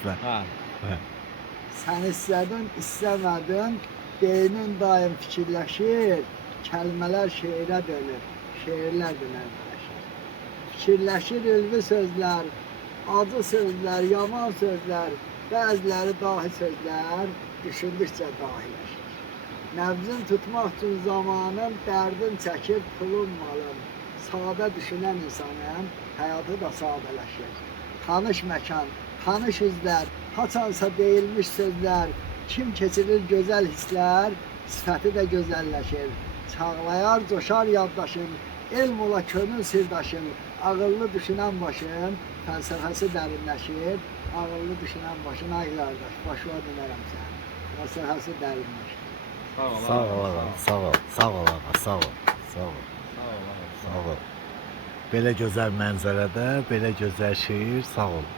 sözler. Ha. Sən istədin, istəmədin, beynin daim fikirləşir, kəlmələr şeirə dönür, şeirlər dönərləşir. Fikirləşir ülvi sözlər, acı sözlər, yaman sözlər, bəziləri dahi sözlər düşündükcə dahiləşir. Nəbzin tutmaq üçün zamanın, dərdin çəkir pulun malın. Sadə düşünən insanın həyatı da sadələşir. Tanış məkan, tanış izlər, haçansa deyilmiş sözlər, kim keçirir gözəl hisslər, sifəti də gözəlləşir. Çağlayar, coşar yaddaşın, elm ola könül sirdaşın, ağıllı düşünən başın, fəlsəfəsi dərinləşir. Ağıllı düşünən başın, ay qardaş, başına dönərəm sən. Fəlsəfəsi dərinləşir. Sağ ol. Sağ ol sağ ol, sağ ol ağa, sağ ol, sağ ol, Sağ ol. sağ ol. Belə gözəl mənzərədə, belə gözəl şeir, sağ ol.